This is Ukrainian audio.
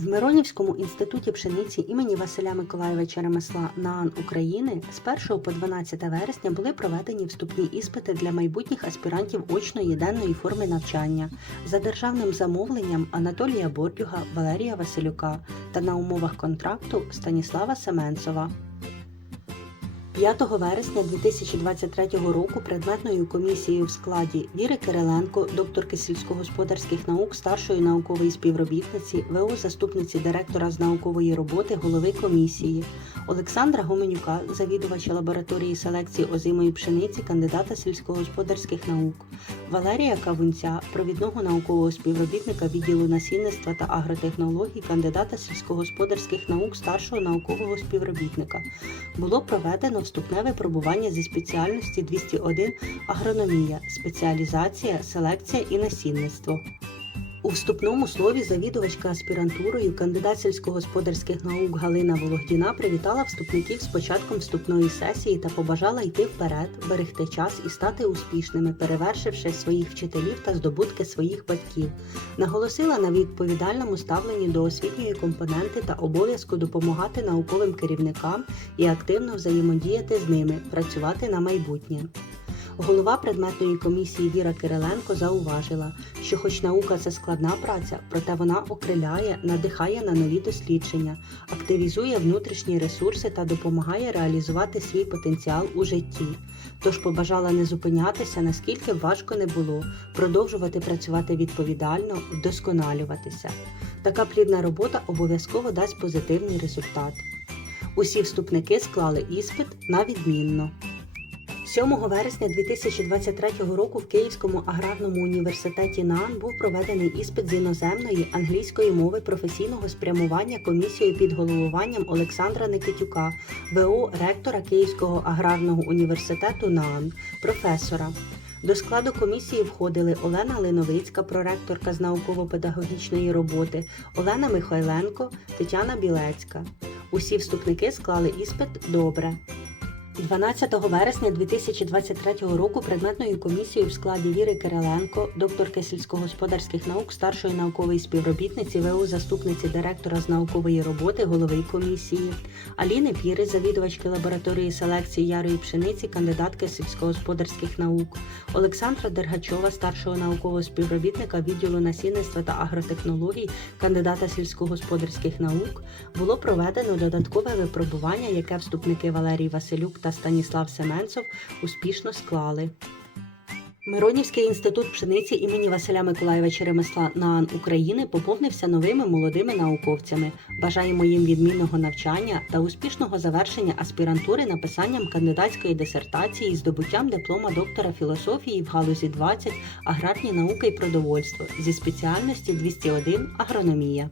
В Миронівському інституті пшениці імені Василя Миколайовича Ремесла НААН України з 1 по 12 вересня були проведені вступні іспити для майбутніх аспірантів очної денної форми навчання за державним замовленням Анатолія Бордюга, Валерія Василюка та на умовах контракту Станіслава Семенцова. 5 вересня 2023 року предметною комісією в складі Віри Кириленко, докторки сільськогосподарських наук, старшої наукової співробітниці, ВО заступниці директора з наукової роботи, голови комісії, Олександра Гоменюка, завідувача лабораторії селекції озимої пшениці, кандидата сільськогосподарських наук, Валерія Кавунця, провідного наукового співробітника відділу насінництва та агротехнологій, кандидата сільськогосподарських наук, старшого наукового співробітника. Було проведено вступне випробування зі спеціальності 201 агрономія, спеціалізація, селекція і насінництво. У вступному слові завідувачка аспірантурою, кандидат сільськогосподарських наук Галина Вологдіна привітала вступників з початком вступної сесії та побажала йти вперед, берегти час і стати успішними, перевершивши своїх вчителів та здобутки своїх батьків. Наголосила на відповідальному ставленні до освітньої компоненти та обов'язку допомагати науковим керівникам і активно взаємодіяти з ними, працювати на майбутнє. Голова предметної комісії Віра Кириленко зауважила, що, хоч наука це складна праця, проте вона окриляє, надихає на нові дослідження, активізує внутрішні ресурси та допомагає реалізувати свій потенціал у житті. Тож побажала не зупинятися, наскільки важко не було, продовжувати працювати відповідально, вдосконалюватися. Така плідна робота обов'язково дасть позитивний результат. Усі вступники склали іспит на відмінно. 7 вересня 2023 року в Київському аграрному університеті НААН був проведений іспит з іноземної англійської мови професійного спрямування комісією під головуванням Олександра Никитюка, ВО ректора Київського аграрного університету НААН, професора. До складу комісії входили Олена Линовицька, проректорка з науково-педагогічної роботи, Олена Михайленко, Тетяна Білецька. Усі вступники склали іспит добре. 12 вересня 2023 року предметною комісією в складі Віри Кириленко, докторки сільськогосподарських наук, старшої наукової співробітниці ВУ заступниці директора з наукової роботи, голови комісії, Аліни Піри, завідувачки лабораторії селекції ярої пшениці, кандидатки сільськогосподарських наук, Олександра Дергачова, старшого наукового співробітника відділу насінництва та агротехнологій, кандидата сільськогосподарських наук, було проведено додаткове випробування, яке вступники Валерій Василюк та Станіслав Семенцов успішно склали. Миронівський інститут пшениці імені Василя Миколайовича Ремесла НААН України поповнився новими молодими науковцями. Бажаємо їм відмінного навчання та успішного завершення аспірантури написанням кандидатської дисертації здобуттям диплома доктора філософії в галузі 20 аграрні науки і продовольство зі спеціальності 201 агрономія.